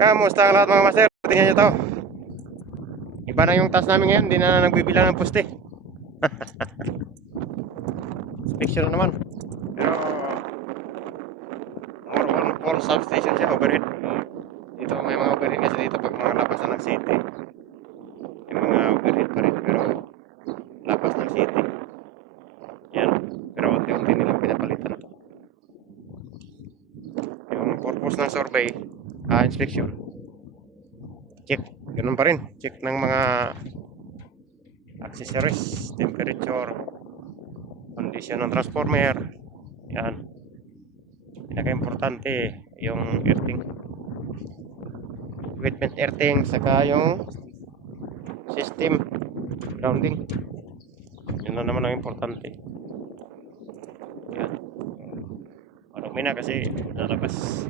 Kamusta ang lahat mga master? Tingnan nyo to. Iba na yung task namin ngayon. Hindi na nagbibilang ng poste. Picture naman. Pero more on all substation siya. Overhead. Dito may mga overhead kasi dito pag mga labas na ng city. May mga overhead pa rin. Pero labas ng city. Yan. Pero unti-unti nilang pinapalitan. Yung purpose ng survey, inspection. Check. Ganun pa rin. Check ng mga accessories, temperature, condition ng transformer. Yan. Pinaka-importante yung earthing. Equipment earthing, saka yung system grounding. Yun na naman ang importante. Yan. Marumi na kasi nalabas.